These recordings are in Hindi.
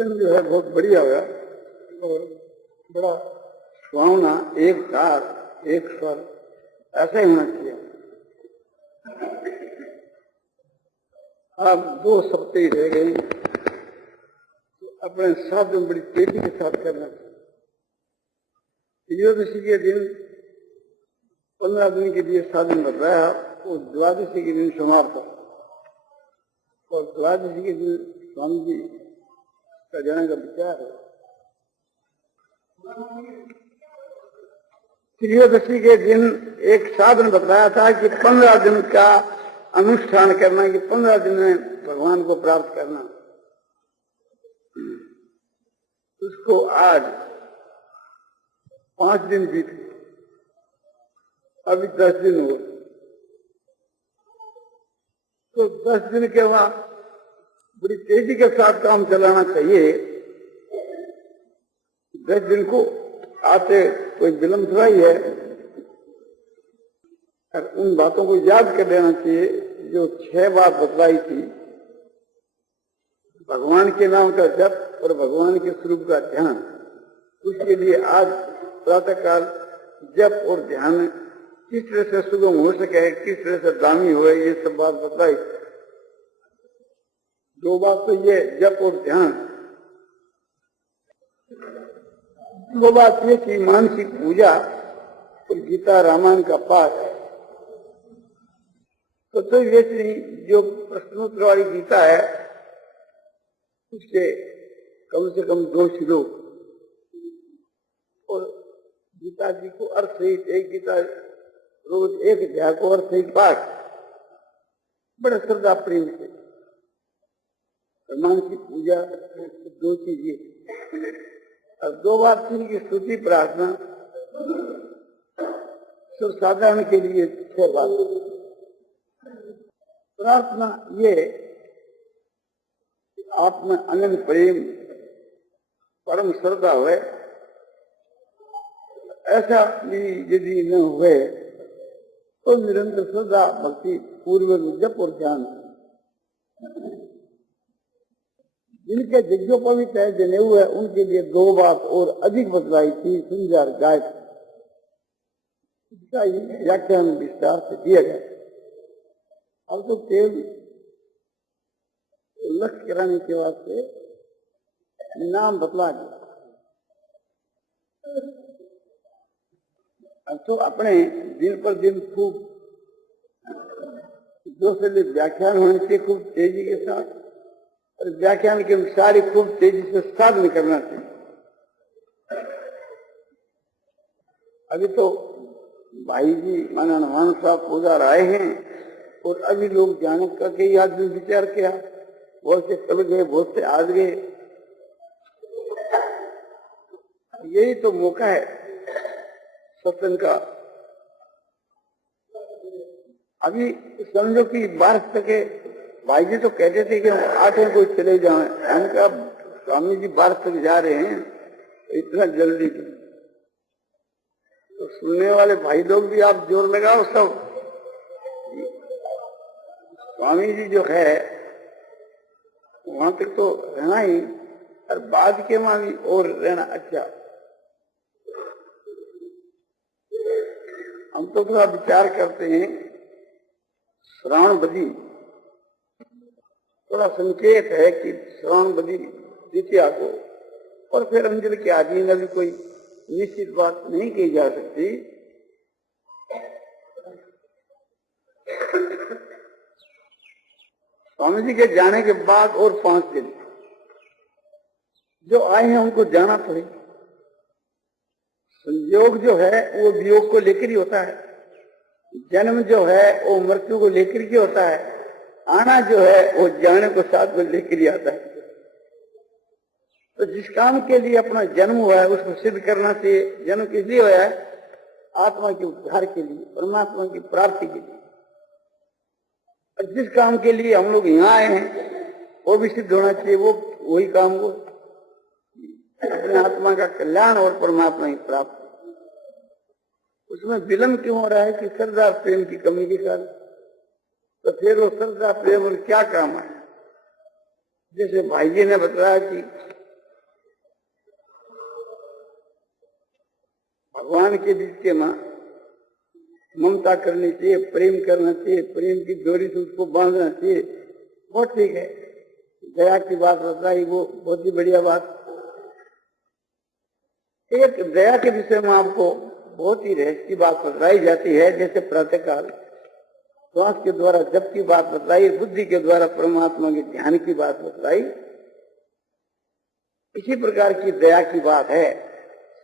कीर्तन जो है बहुत बढ़िया हुआ और बड़ा सुहावना, एक तार एक स्वर ऐसा ही होना चाहिए। अब 2 सप्ताह ही रह गए, तो अपने साधन बड़ी तेजी के साथ करना चाहिए। त्रयोदशी के दिन 15 दिन के लिए साधन बताया, वो द्वादशी के दिन समाप्त हो, और द्वादशी के दिन स्वामी जी का जाने का विचार है। त्रयोदशी के दिन एक साधन बताया था कि 15 दिन का अनुष्ठान करना, कि 15 दिन में भगवान को प्राप्त करना। उसको आज 5 दिन बीत गए, अभी 10 दिन हो, तो 10 दिन के बाद बड़ी तेजी के साथ काम चलाना चाहिए। 10 दिन को आते कोई विलंब थोड़ा ही है, और उन बातों को याद कर लेना चाहिए जो 6 बात बतलाई थी। भगवान के नाम का जप और भगवान के स्वरूप का ध्यान, उसके लिए आज प्रातः काल जप और ध्यान किस तरह से सुगम हो सके, किस तरह से दामी हो, ये सब बात बताई। 2 बात तो ये जप और ध्यान, 2 बात ये कि मानसिक पूजा और गीता रामायण का पाठ। तो वैसे जो प्रश्नोत्तर वाली गीता है उसके कम से कम 2 श्लोक, और गीता जी को अर्थ सहित एक गीता रोज एक अध्याय को अर्थ सहित पाठ, बड़े श्रद्धा प्रेम से। मानसिक पूजा 2 चीजें, और 2 बात थी कि स्तुति प्रार्थना, सब साधारण के लिए 6 बात। प्रार्थना ये आप में अनंत प्रेम परम श्रद्धा हुए, ऐसा भी यदि न हुए तो निरंतर श्रद्धा भक्ति पूर्वक जप और ध्यान। जिनके यज्ञोपवीत है जनेऊ है, उनके लिए 2 बात और अधिक बतलाई थी, समझा गायक। इसका व्याख्यान विस्तार से दिया गया। अब तो केवल लक्ष्य कराने के वास्ते नाम बतला दिया। अब तो अपने दिन पर दिन खूब जो से व्याख्यान होने चाहिए, खूब तेजी के साथ, और व्याख्यान के अनुसार ही खूब तेजी से साधन करना चाहिए। अभी तो भाई जी माना हनुमान साहब पूजा आए हैं, और अभी लोग जाने करके ही आदमी विचार किया, बहुत से चल गए, बहुत से आज गए। यही तो मौका है सत्संग का। अभी समझो कि 12 तक भाई जी तो कहते थे कि हम 8 कोई चले जाएं, उनका स्वामी जी 12 तक जा रहे हैं, तो इतना जल्दी तो सुनने वाले भाई लोग भी आप जोर लगाओ सब। स्वामी जी जो है वहां तक तो रहना ही, और बाद के वहां भी और रहना अच्छा। हम तो थोड़ा विचार करते हैं, श्रावण बदी थोड़ा संकेत है कि श्रावण बदी द्वितीया को, और फिर अंजलि के आदि में भी कोई निश्चित बात नहीं की जा सकती। स्वामी जी के जाने के बाद और 5 दिन जो आए हैं उनको जाना पड़ेगा। संयोग जो है वो वियोग को लेकर ही होता है, जन्म जो है वो मृत्यु को लेकर के होता है, आना जो है वो जाने को साथ में लेकर ही आता है। तो जिस काम के लिए अपना जन्म हुआ है उसको सिद्ध करना चाहिए। जन्म किस लिए हुआ है? आत्मा के उद्धार के लिए, परमात्मा की प्राप्ति के लिए। और जिस काम के लिए हम लोग यहाँ आए हैं वो भी सिद्ध होना चाहिए। वो वही काम को अपने आत्मा का कल्याण और परमात्मा की प्राप्ति। उसमें विलंब क्यों हो रहा है? कि श्रद्धा प्रेम की कमी के कारण। तो फिर वो श्रद्धा प्रेम और क्या काम है? जैसे भाई जी ने बताया कि भगवान के बीच के माँ ममता करनी चाहिए, प्रेम करना चाहिए, प्रेम की डोरी से उसको बांधना चाहिए, बहुत ठीक है। दया की बात बताई, वो बहुत ही बढ़िया बात। एक दया के विषय में आपको बहुत ही रहस्य की बात बताई जाती है। जैसे प्रातःकाल श्वास के द्वारा जप की बात बताई, बुद्धि के द्वारा परमात्मा के ध्यान की बात बताई, इसी प्रकार की दया की बात है।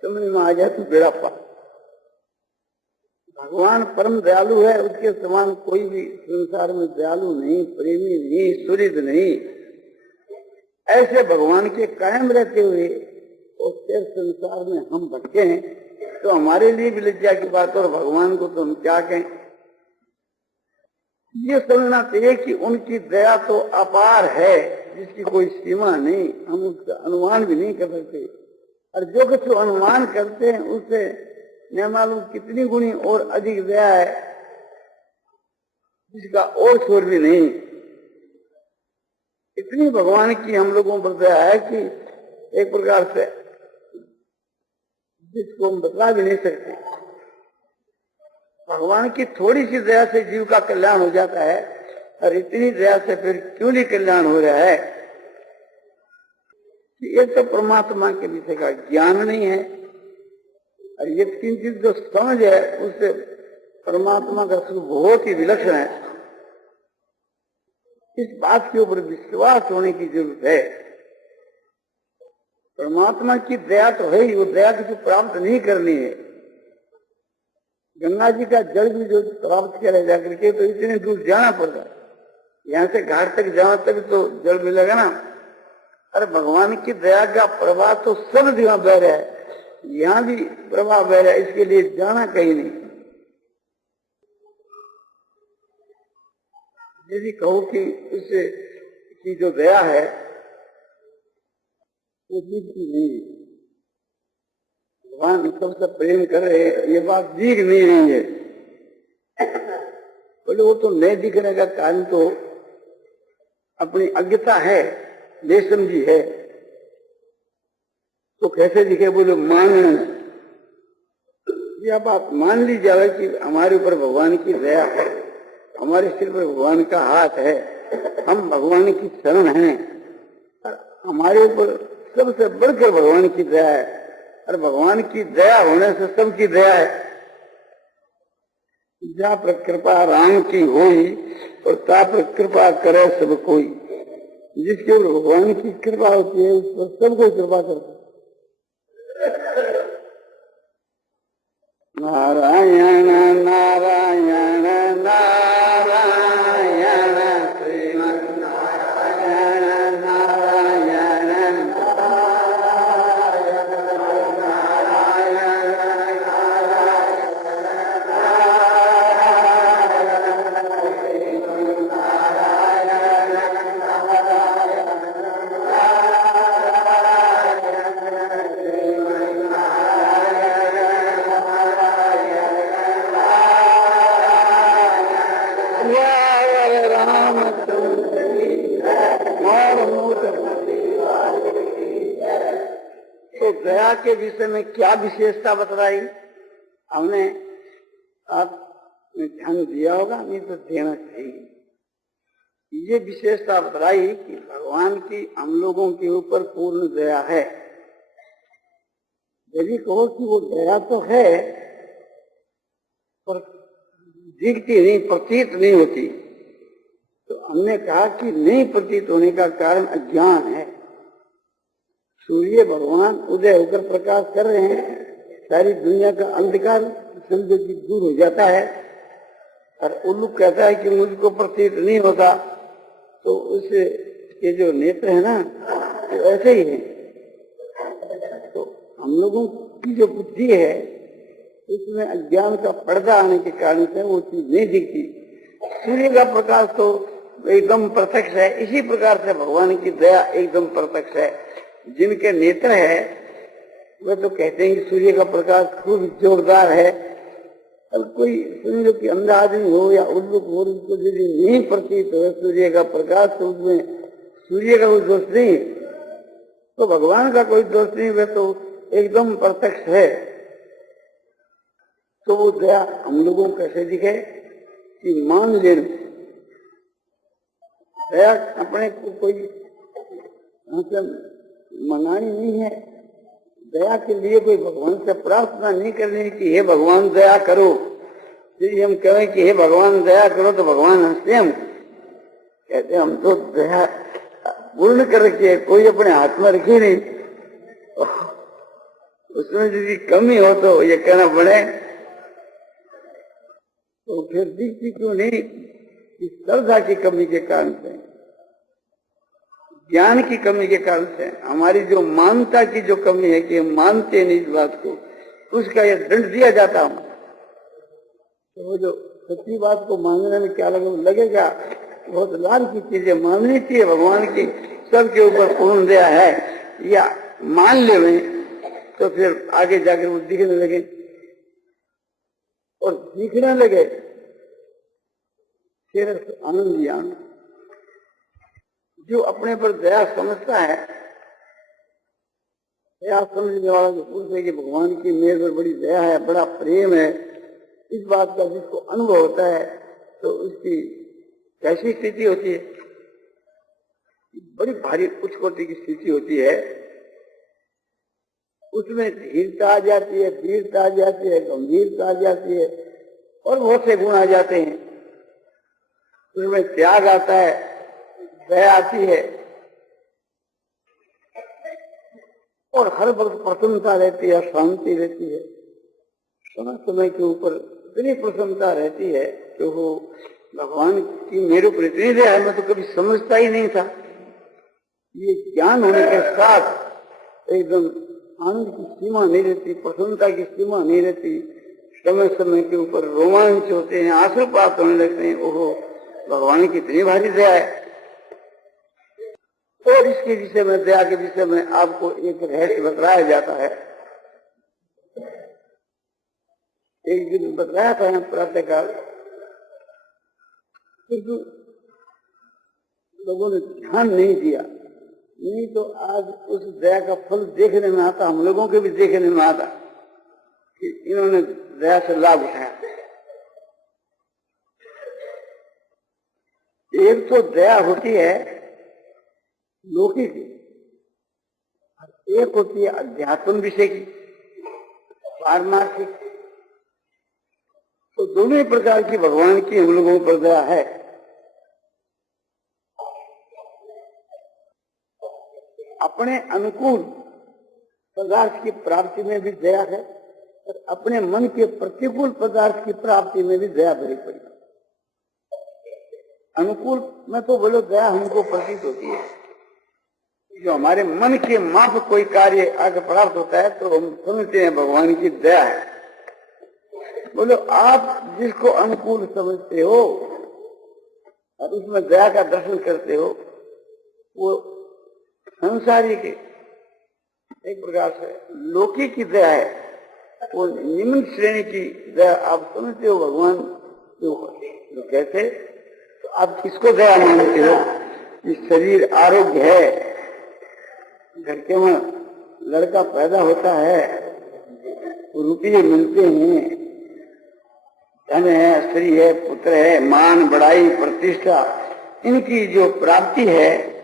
समझ में आ जाए तो बेड़ा पार। भगवान परम दयालु है, उसके समान कोई भी संसार में दयालु नहीं, प्रेमी नहीं, सुहृद नहीं। ऐसे भगवान के कायम रहते हुए और फिर संसार में हम भटके हैं तो हमारे लिए भी लज्जा की बात, और भगवान को तो हम क्या कहें। ये समझना चाहिए कि उनकी दया तो अपार है, जिसकी कोई सीमा नहीं, हम उसका अनुमान भी नहीं कर सकते। और जो कुछ अनुमान करते हैं उससे न मालूम कितनी गुनी और अधिक दया है, जिसका और छोर भी नहीं। इतनी भगवान की हम लोगों पर दया है कि एक प्रकार से जिसको हम बता भी नहीं सकते। भगवान की थोड़ी सी दया से जीव का कल्याण हो जाता है, और इतनी दया से फिर क्यों नहीं कल्याण हो रहा है। ये तो परमात्मा के विषय का ज्ञान नहीं है, और ये किंचित जो समझ है उससे परमात्मा का स्वरूप बहुत ही विलक्षण है। इस बात के ऊपर विश्वास होने की जरूरत है। परमात्मा की दया तो है ही, वो दया किसी प्राप्त नहीं करनी है। गंगा जी का जल भी जो प्राप्त किया जाकर के, तो इतने दूर जाना पड़ता है। यहाँ से घाट तक जाओ तक तो जल मिलेगा ना। अरे भगवान की दया का प्रवाह तो सब जगह बह रहा है, यहाँ भी प्रवाह बह रहा है, इसके लिए जाना कहीं नहीं। यदि कहो कि उससे की जो दया है वो दिखती नहीं है, भगवान सबसे प्रेम कर रहे हैं, ये बात दिख नहीं रही है। बोले वो तो नहीं दिखने का कारण तो अपनी अज्ञता है, बेसमझी है। तो कैसे दिखे? बोले मानना। यह बात मान ली जाए कि हमारे ऊपर भगवान की दया है, हमारे सिर पर भगवान का हाथ है, हम भगवान की शरण हैं, हमारे ऊपर सबसे बढ़कर भगवान की दया है। और भगवान की दया होने से सबकी दया है। जा पर कृपा राम की होई, और ता पर कृपा करे सब कोई। जिसके ऊपर भगवान की कृपा होती है उस पर सब कोई कृपा करता है। नारायण नारायण नारायण श्रीमन् नारायण नारायण तो दया के विषय में क्या विशेषता बतलाई हमने? आपने ध्यान दिया होगा, नहीं तो देना चाहिए। ये विशेषता बतलाई कि भगवान की हम लोगों के ऊपर पूर्ण दया है। यदि कहो कि वो दया तो है पर दिखती नहीं, प्रतीत नहीं होती, तो हमने कहा कि नहीं प्रतीत होने का कारण अज्ञान है। सूर्य भगवान उदय होकर प्रकाश कर रहे हैं, सारी दुनिया का अंधकार समझो कि दूर हो जाता है, और उल्लू कहता है कि मुझको प्रतीत नहीं होता, तो उससे ये जो नेत्र है ना तो ऐसे ही है। तो हम लोगों की जो बुद्धि है उसमें अज्ञान का पर्दा आने के कारण से वो चीज नहीं दिखती। सूर्य का प्रकाश तो एकदम प्रत्यक्ष है, इसी प्रकार से भगवान की दया एकदम प्रत्यक्ष है। जिनके नेत्र है वे तो कहते हैं कि सूर्य का प्रकाश खूब जोरदार है। अब कोई समझो कि अंधा आदमी हो या उल्लू हो, उसको यदि नहीं प्रतीत हो सूर्य का प्रकाश, तो उसमें सूर्य का कोई दोष नहीं, तो भगवान का कोई दोष नहीं, वे तो एकदम प्रत्यक्ष है। तो वो दया हम लोगों को कैसे दिखे कि मान लेना। दया अपने को कोई मंगानी नहीं है। दया के लिए कोई भगवान से प्रार्थना नहीं करनी कि हे भगवान दया करो। यदि हम कहें कि हे भगवान दया करो तो भगवान हंसते हम कहते हम तो दया पूर्ण कर रखी है, कोई अपने हाथ में रखी नहीं। उसमें यदि कमी हो तो ये कहना पड़े तो फिर दिखती क्यों नहीं कि श्रद्धा की कमी के कारण से, ज्ञान की कमी के कारण से, हमारी जो मानता की जो कमी है कि हम मानते नहीं इस बात को, उसका ये दंड दिया जाता हूं। तो वो जो सच्ची बात को मानने में क्या लगेगा, बहुत लाभ की चीजें माननी चाहिए भगवान की, सबके ऊपर पूर्ण दया है, या मान ले तो फिर आगे जाकर वो दिखने लगे और सीखने लगे, फिर आनंद ही आनंद। जो अपने पर दया समझता है, दया समझने वाला जो पुरुष है कि भगवान की मेरे पर बड़ी दया है, बड़ा प्रेम है, इस बात का जिसको अनुभव होता है तो उसकी कैसी स्थिति होती है, बड़ी भारी उच्च कोटि की स्थिति होती है। उसमें धीरता आ जाती है, वीरता आ जाती है, गंभीरता आ जाती है और बहुत से गुण आ जाते हैं। उसमें त्याग आता है, दया आती है और हर वक्त प्रसन्नता रहती है, शांति रहती है। समय समय के ऊपर इतनी प्रसन्नता रहती है कि वो भगवान की मेरे ऊपर इतनी दया है, मैं तो कभी समझता ही नहीं था। ये ज्ञान होने के साथ एकदम आनंद की सीमा नहीं रहती, प्रसन्नता की सीमा नहीं रहती। समय समय के ऊपर रोमांच होते हैं, आंसू होने लगते हैं, ओहो भगवान की इतनी भारी दया है। और इसके विषय में, दया के विषय में आपको एक रहस्य बताया जाता है। एक दिन बताया था प्रातःकाल, किंतु लोगों ने ध्यान नहीं दिया, नहीं तो आज उस दया का फल देखने में आता, हम लोगों के भी देखने में आता कि इन्होंने दया से लाभ उठाया। एक तो दया होती है लौकिक, एक होती है अध्यात्म विषय की, पारमार्थिक। तो दोनों ही प्रकार की भगवान की हम लोगों पर दया है। अपने अनुकूल पदार्थ की प्राप्ति में भी दया है और अपने मन के प्रतिकूल पदार्थ की प्राप्ति में भी दया भरी पड़ी। अनुकूल में तो बोलो दया हमको प्रतीत होती है, जो हमारे मन के माप कोई कार्य आगे प्राप्त होता है तो हम समझते हैं भगवान की दया है। बोलो आप जिसको अनुकूल समझते हो और उसमें दया का दर्शन करते हो, वो संसारी के एक प्रकार से लौकिक की दया है, वो निम्न श्रेणी की दया आप समझते हो। भगवान जो कहते तो आप किसको दया मानते हो कि शरीर आरोग्य है, घर के में लड़का पैदा होता है, रुपये मिलते हैं, धन है, स्त्री है, पुत्र है, मान बढ़ाई प्रतिष्ठा, इनकी जो प्राप्ति है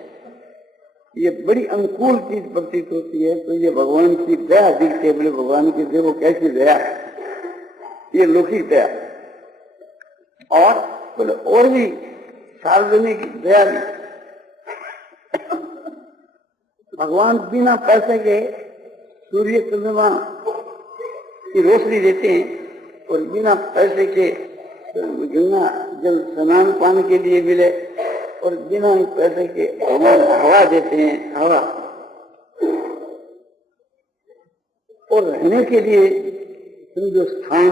ये बड़ी अनुकूल चीज प्रतीत होती है। तो ये भगवान की दया दिखती है। बोले भगवान की देखो कैसी दया, ये लौकिक दया। और बोले और भी सार्वजनिक दया भी, भगवान बिना पैसे के सूर्य चंद्रमा की रोशनी देते हैं और बिना पैसे के गंगा जल स्नान पानी के लिए मिले और बिना पैसे के हवा देते हैं, हवा और रहने के लिए समझो स्थान।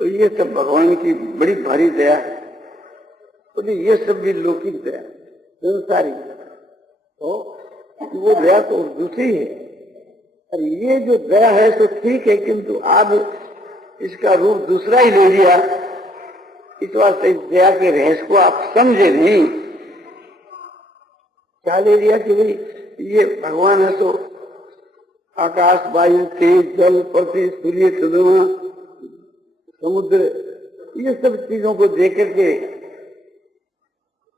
तो ये सब भगवान की बड़ी भारी दया है। तो ये सब भी लौकिक दया, संसारी। तो वो दया तो दूसरी है। और ये जो दया है तो ठीक है, किंतु आप इसका रूप दूसरा ही ले लिया। इस वास्ते इस दया के रहस्य को आप समझे नहीं। क्या ले लिया कि भाई ये भगवान है तो आकाश वायु तेज जल पृथ्वी सूर्य चंद्रमा समुद्र, ये सब चीजों को देख करके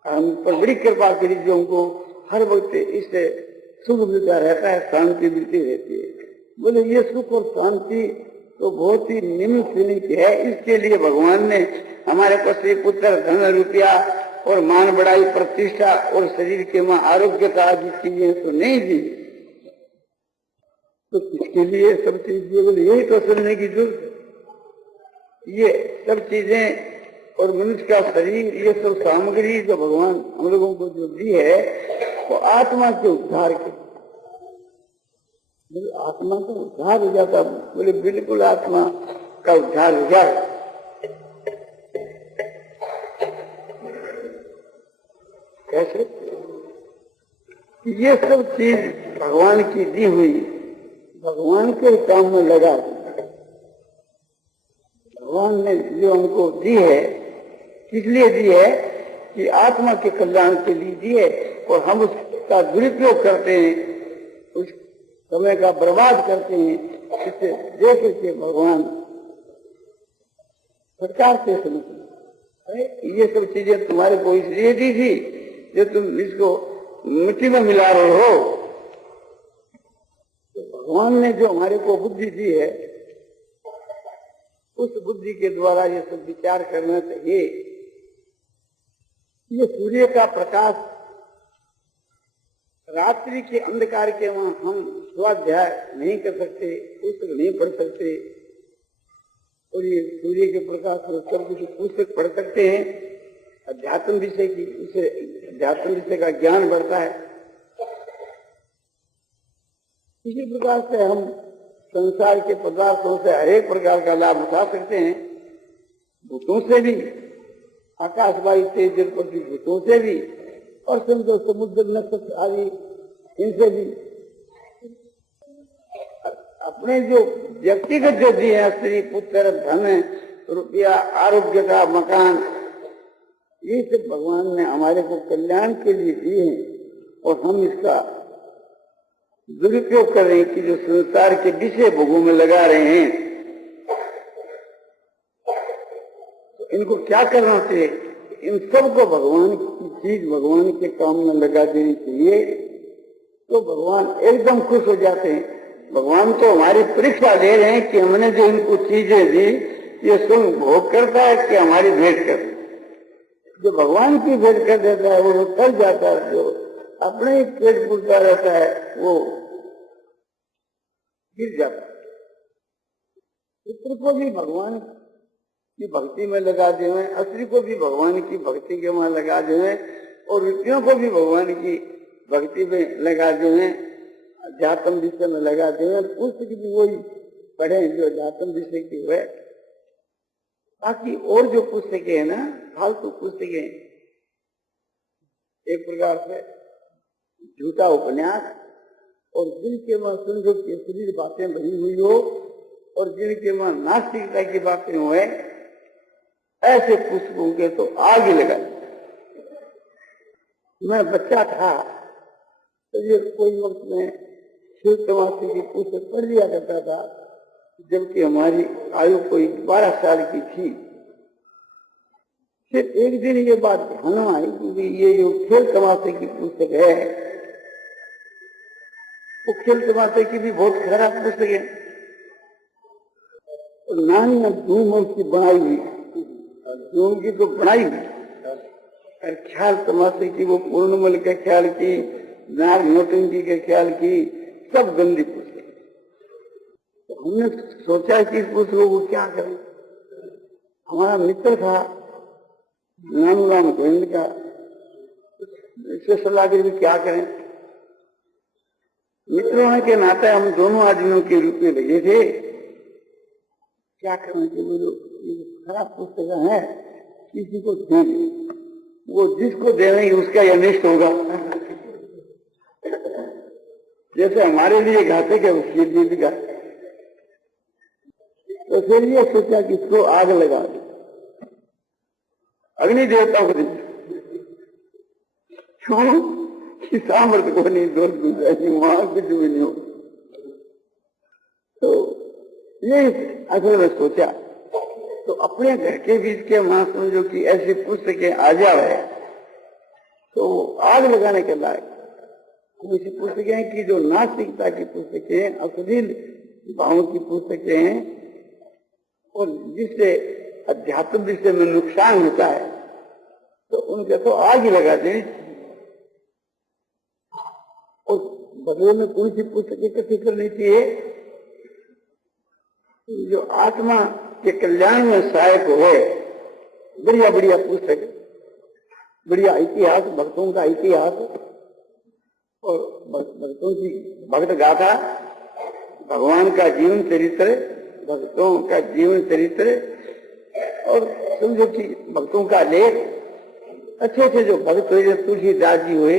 हम पर बड़ी कृपा करी, जो हमको हर वक्त इससे सुख मिलता रहता है, शांति मिलती रहती है। बोले ये सुख और शांति तो बहुत ही निम्न श्रेणी की है, इसके लिए भगवान ने हमारे को श्री पुत्र, धन, रुपया और मान बढ़ाई, प्रतिष्ठा और शरीर के मां आरोग्य का आदि चीजें तो नहीं दी, तो किसके लिए सब चीज दिए? बोले यही तो सुनने की जरूरत है। ये सब चीजें और मनुष्य का शरीर, ये सब सामग्री जो भगवान हम लोगों को जो दी है, वो आत्मा के उद्धार के। बोले आत्मा का उद्धार हो जाता? बोले बिल्कुल आत्मा का उद्धार हो जाए। कैसे? ये सब चीज भगवान की दी हुई, भगवान के काम में लगा। भगवान ने जो हमको दी है, किस लिए दी है? कि आत्मा के कल्याण के लिए दी है, और हम उसका दुरुपयोग करते हैं, उस समय का बर्बाद करते हैं। इसे देख के भगवान सरकार से समझते, ये सब चीजें तुम्हारे को इसलिए दी थी जो तुम इसको मिट्टी में मिला रहे हो। तो भगवान ने जो हमारे को बुद्धि दी है, उस बुद्धि के द्वारा ये सब विचार करना चाहिए। ये सूर्य का प्रकाश, रात्रि के अंधकार के वहां हम स्वाध्याय नहीं कर सकते, पुस्तक नहीं पढ़ सकते, और ये सूर्य के प्रकाश में सब कुछ पुस्तक पढ़ सकते हैं अध्यात्म विषय की, उसे अध्यात्म विषय का ज्ञान बढ़ता है। इसी प्रकार से हम संसार के पदार्थों से हर एक प्रकार का लाभ उठा सकते हैं, भूतों से भी, आकाश, वायु, तेज, जल, पृथ्वी, भूतों से भी, और समझो समुद्र, नक्षत्र आदि, इनसे भी। अपने जो व्यक्तिगत जो दिए हैं, स्त्री, पुत्र, धन, रुपया, आरोग्य का मकान, ये सब भगवान ने हमारे को कल्याण के लिए दिए हैं, और हम इसका दुरुपयोग कर रहे हैं कि जो संसार के विषय भोगों में लगा रहे हैं। तो इनको क्या करना चाहिए? इन सबको भगवान की चीज भगवान के काम में लगा देनी चाहिए, तो भगवान एकदम खुश हो जाते हैं। भगवान तो हमारी परीक्षा ले रहे हैं कि हमने जो इनको चीजें दी, ये सुन भोग करता है कि हमारी भेंट कर। जो भगवान की भेंट कर देता है वो कर जाता है, जो अपने ही पेट पुरता रहता है वो गिर जाता है। पुत्र को भी भगवान की भक्ति में लगा देवे, स्त्री को भी भगवान की भक्ति के वहां लगा देवे, और रुपयों को भी भगवान की भक्ति में लगा देवे, अध्यात्म विषय में लगा देवे। पुस्तक भी वही पढ़े जो अध्यात्म विषय की हुए। बाकी और जो पुस्तकें है ना, फालतू पुस्तकें, एक प्रकार से झूठा उपन्यास, और जिनके वहां सुंदर की शरीर बातें भरी हुई हो, और जिनके वहां नास्तिकता की बातें हुए, ऐसे पुस्तकों के तो आग लगा। मैं बच्चा था तो ये कोई वक्त में शिव तमाशे की पुस्तक पढ़ लिया करता था, जबकि हमारी आयु कोई 12 साल की थी। फिर एक दिन ये बात ध्यान में आई कि ये जो खेल तमाशे की पुस्तक है, वो खेल तमाशे की भी बहुत खराब पुस्तक है, और नानी धूम उसकी बनाई हुई, धूम की तो बनाई हुई, और ख्याल तमाशे की वो पूर्णमल के ख्याल की, नाग नौटंकी के ख्याल की, सब गंदी पुस्तक। तो हमने सोचा कि इस पुस्तकों को क्या करें। हमारा मित्र था नानूराम गोविंद का, इससे सलाह करी क्या करें। मित्र होने के नाते हम दोनों आदमियों के रूप में लगे थे, क्या करें कि वो खराब पुस्तक है, किसी को दे दें, वो जिसको देंगे उसका अनिष्ट होगा। जैसे हमारे लिए घातक है उसके लिए भी घातक। तो फिर ये सोचा कि इसको आग लगा दे, अग्नि देवता को दे, क्यों कि सामर्थ्य को नहीं, दोष गुजारी वहां कुछ भी नहीं हो। तो ये असल में सोचा तो अपने घर के बीच के वहां समझो कि ऐसी पुस्तकें आ जाए तो आग लगाने के लायक। ऐसी पुस्तकें हैं कि जो नास्तिकता की पुस्तकें हैं, अश्लील भावों की पुस्तकें हैं और जिससे अध्यात्म विषय में नुकसान होता है, तो उनके तो आग ही लगा देनी चाहिए। और बदले में कौन सी पुस्तकें इकट्ठी करनी चाहिए जो आत्मा के कल्याण में सहायक हो। बढ़िया बढ़िया पुस्तक, बढ़िया इतिहास, भक्तों का इतिहास और भक्तों की भक्त गाथा, भगवान का जीवन चरित्र, भक्तों का जीवन चरित्र और समझो कि भक्तों का लेख, अच्छे अच्छे जो भक्त हुए, तुलसीदास जी हुए,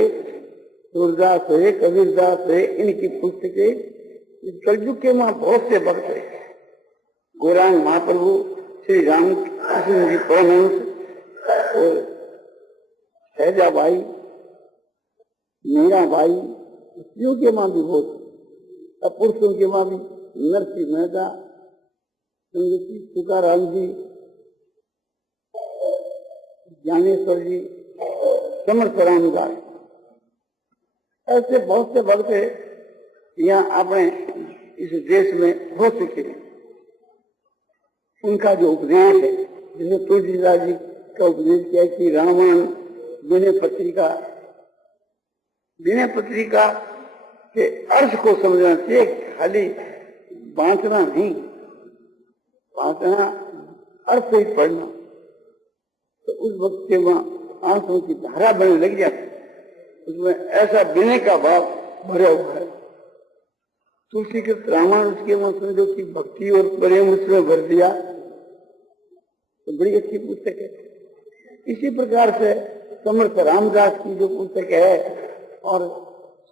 सूरदास हुए, कबीरदास हुए, इनकी पुस्तकें कलयुग के वहां बहुत से भक्त है। गौरांग महाप्रभु, श्री राम कृष्ण जी परमहंस और सहजाबाई, मीराबाई, स्त्रियों के मां भी बहुत, पुरुषों के मां भी नरसिंह मेहता, तुकाराम जी, ज्ञानेश्वर जी, समर्थ रामदास, ऐसे बहुत से भक्त यहाँ अपने इस देश में हो चुके हैं। उनका जो उपदेश है, जैसे तुलसीदास जी का उपदेश किया कि रामायण विनय पत्रिका के अर्थ को समझना चाहिए, खाली बांटना नहीं, बांटना अर्थ से ही पढ़ना। तो उस वक्त के वहां आंसुओं की धारा बनने लग जाती, उसमें ऐसा विनय का भाव भरा हुआ है। तुलसी के रामायण उसके वहां समझो कि भक्ति और प्रेम उसमें भर दिया, तो बड़ी अच्छी पुस्तक है। इसी प्रकार से समर्थ रामदास की जो पुस्तक है और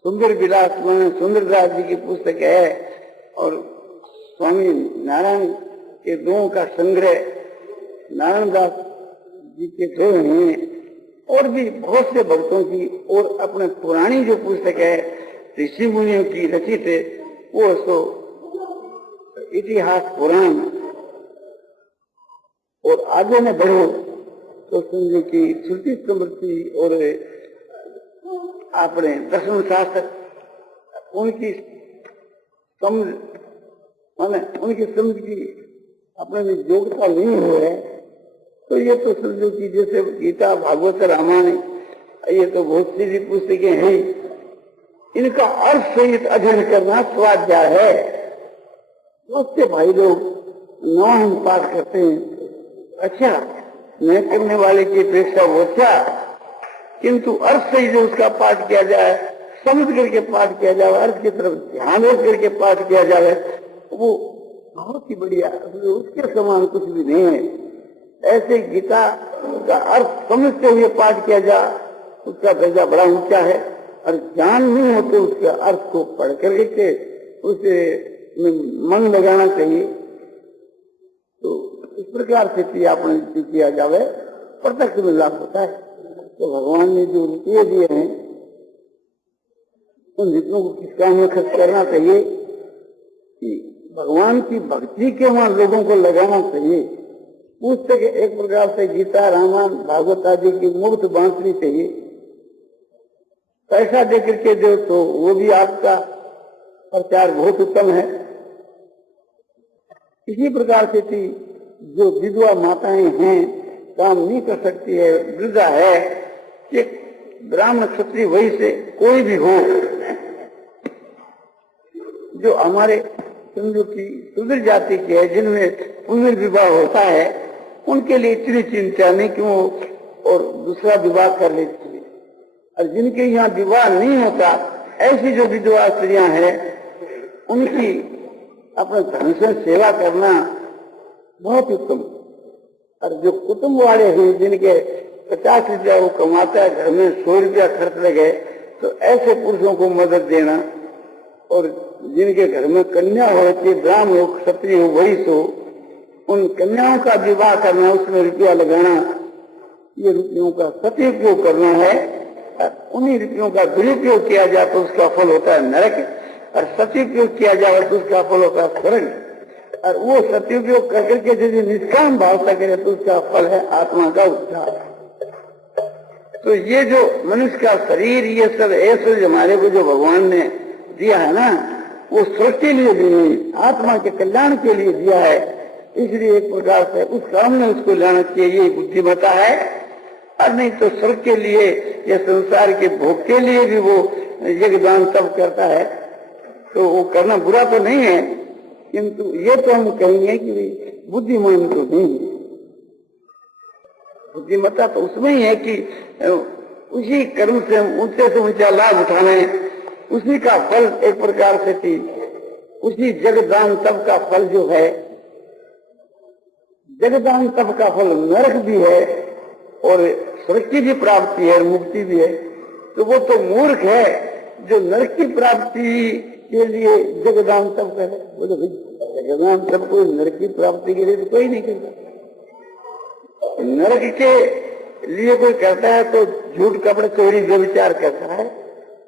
सुंदर विलास सुंदरदास जी की पुस्तक है और स्वामी नारायण के दोनों का संग्रह नारायण दास जी के दो हैं और भी बहुत से भक्तों की और अपने पुरानी जो पुस्तक है ऋषि मुनियों की रचित है वो सो इतिहास पुराण। और आगे में बढ़ो तो समझो कि श्रुति स्मृति और अपने दर्शन शास्त्र उनकी समझ उनकी समझ की अपने में योग्यता नहीं हो है, तो ये तो समझो कि जैसे गीता भागवत रामायण ये तो बहुत सी पुस्तकें हैं, इनका अर्थ सहित अध्ययन करना स्वाध्याय है। बहुत से भाई लोग नौन पाठ करते हैं, अच्छा न करने वाले की अपेक्षा वो अच्छा, किंतु अर्थ सहित जो उसका पाठ किया जाए, समझ करके पाठ किया जाए, अर्थ की तरफ ध्यान रख करके पाठ किया जाए, वो बहुत ही बढ़िया, उसके समान कुछ भी नहीं है। ऐसे गीता का अर्थ समझते हुए पाठ किया जाए, उसका दर्जा बड़ा ऊंचा है। और ज्ञान नहीं होते उसके अर्थ को पढ़ करके उसे मन लगाना चाहिए। तो इस प्रकार से आपने किया जावे प्रत्यक्ष में लाभ होता है। तो भगवान ने जो रुपये दिए हैं उन रुपयों को किस काम में खर्च करना चाहिए कि भगवान की भक्ति के वहां लोगों को लगाना चाहिए। पुस्तक एक प्रकार से गीता रामायण भागवत आदि की मुफ्त बांटनी चाहिए। पैसा दे करके दो तो वो भी आपका प्रचार बहुत उत्तम है। इसी प्रकार से थी जो विधवा माताएं हैं, काम नहीं कर सकती है, वृद्धा है, कि ब्राह्मण क्षत्रिय वही से कोई भी हो, जो हमारे समझो की सुधर जाति के है, जिनमें पुनर्विवाह होता है, उनके लिए इतनी चिंता नहीं कि वो और दूसरा विवाह कर लेती है। और जिनके यहाँ विवाह नहीं होता, ऐसी जो विधवा स्त्रियां हैं, उनकी अपने धन से सेवा करना बहुत उत्तम। और जो कुटुंब वाले हैं, जिनके 50 रुपया वो कमाता है, घर में 100 रुपया खर्च लगे, तो ऐसे पुरुषों को मदद देना। और जिनके घर में कन्या होती, ब्राह्मण हो क्षत्रिय हो वही सो, उन कन्याओं का विवाह करना, उसमें रुपया लगाना, ये रुपयों का सदुपयोग करना है। उन्हीं रुपयों का दुरुपयोग किया जाए तो उसका फल होता है नरक, और सदुपयोग किया जाए तो उसका फल होता है स्वर्ग। और वो सत्युपयोग करके यदि निष्काम भाव से करे तो उसका फल है आत्मा का उद्धार। तो ये जो मनुष्य का शरीर, ये सब ऐश्वर्य हमारे को जो भगवान ने दिया है ना, वो स्वर्ग के लिए भी नहीं, आत्मा के कल्याण के लिए दिया है। इसलिए एक प्रकार से उस काम में उसको लेना चाहिए, ये बुद्धिमत्ता है। और नहीं तो स्वर्ग के लिए या संसार के भोग के लिए भी वो यज्ञदान तब करता है, तो वो करना बुरा तो नहीं है, किंतु ये तो हम कहेंगे कि बुद्धिमान तो नहीं है। बुद्धिमत्ता तो उसमें ही है कि उसी कर्म से हम ऊंचे से ऊंचा लाभ उठाने, उसी का फल एक प्रकार से थी, उसी जगदान तप का फल जो है, जगदान तप का फल नरक भी है और स्वर्ग की भी प्राप्ति है और मुक्ति भी है। तो वो तो मूर्ख है जो नरक की प्राप्ति के लिए जगदान तप करे। बोले भाई जगदान तप कोई नरक की प्राप्ति के लिए तो कोई नहीं करता। नरक के लिए कोई करता है तो झूठ कपड़े चोरी व्यभिचार करता है,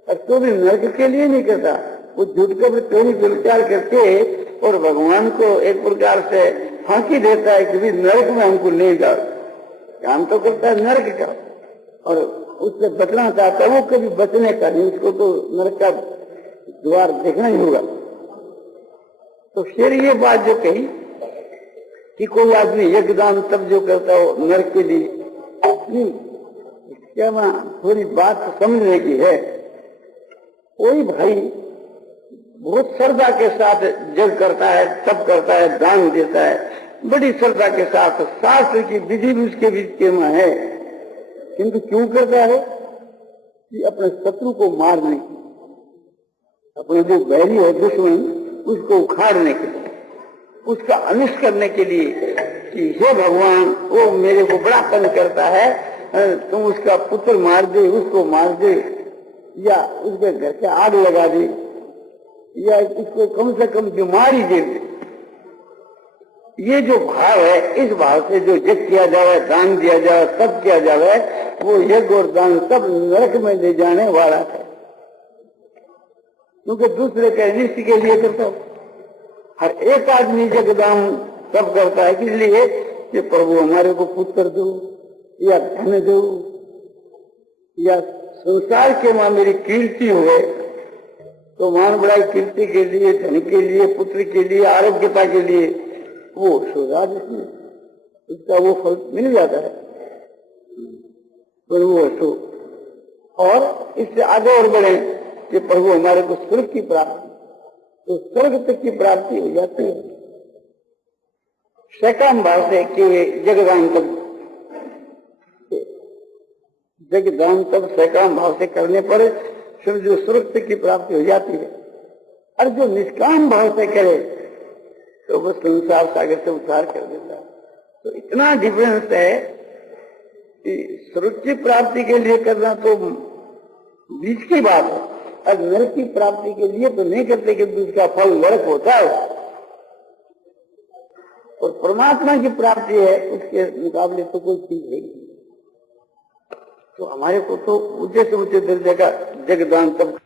और तो भी नरक के लिए नहीं करता। वो झूठ कपड़े चोरी व्यभिचार करके और भगवान को एक प्रकार से फांसी देता है कि नरक में हमको नहीं जाओ, काम तो करता है नरक का, और उससे बचना चाहता है, वो कभी बचने का नहीं, उसको तो नरक का द्वार देखना ही होगा। तो फिर ये बात जो कही कि कोई आदमी यज्ञदान तब जो करता हो नरक के लिए, नहीं, क्या वहाँ थोड़ी बात समझने की है। कोई भाई बहुत श्रद्धा के साथ जग करता है, तप करता है, दान देता है, बड़ी श्रद्धा के साथ, शास्त्र की विधि भी उसके बीच में है, किंतु क्यों करता है कि अपने शत्रु को मारने की, अपने जो बैरी है दुश्मन उसको उखाड़ने के लिए, उसका अनिष्ट करने के लिए कि हे भगवान वो मेरे को बड़ा तंग करता है, तुम उसका पुत्र मार दे, उसको मार दे, या उसके घर के आग लगा दे, या इसको कम से कम बीमारी दे दे। ये जो भाव है, इस भाव से जो यज्ञ किया जाए, दान दिया जाए, तब किया जाए, वो यज्ञ और दान सब नरक में ले जाने वाला है, क्योंकि दूसरे के अनिष्ट के लिए करता है। हर एक आदमी यज्ञदान सब करता है इसलिए कि प्रभु हमारे को पुत्र दो, या धन दो, या संसार के मां मेरी कीर्ति हुए, तो मान बड़ाई कीर्ति के लिए, धन के लिए, पुत्र के लिए, आरोग्यता के लिए वो सुधा जिसमें उसका वो फल मिल जाता है, पर वो असो। और इससे आगे और बढ़े कि प्रभु हमारे को स्वर्ग की प्राप्ति, तो स्वर्ग तक की प्राप्ति हो जाती है सैकाम भाव से कि जगदान तब, जगदान तब सैकाम भाव से करने पर फिर जो स्वर्ग तक की प्राप्ति हो जाती है। और जो निष्काम भाव से करे तो वो संसार सागर से उद्धार कर देता है। तो इतना डिफरेंस है कि स्वर्ग की प्राप्ति के लिए करना तो बीच की बात है, और नरक की प्राप्ति के लिए तो नहीं करते, क्योंकि उसका फल नरक होता है। और परमात्मा की प्राप्ति है, उसके मुकाबले तो कोई चीज है। तो हमारे को तो ऊंचे से ऊंचे दर्जे का जगदान तब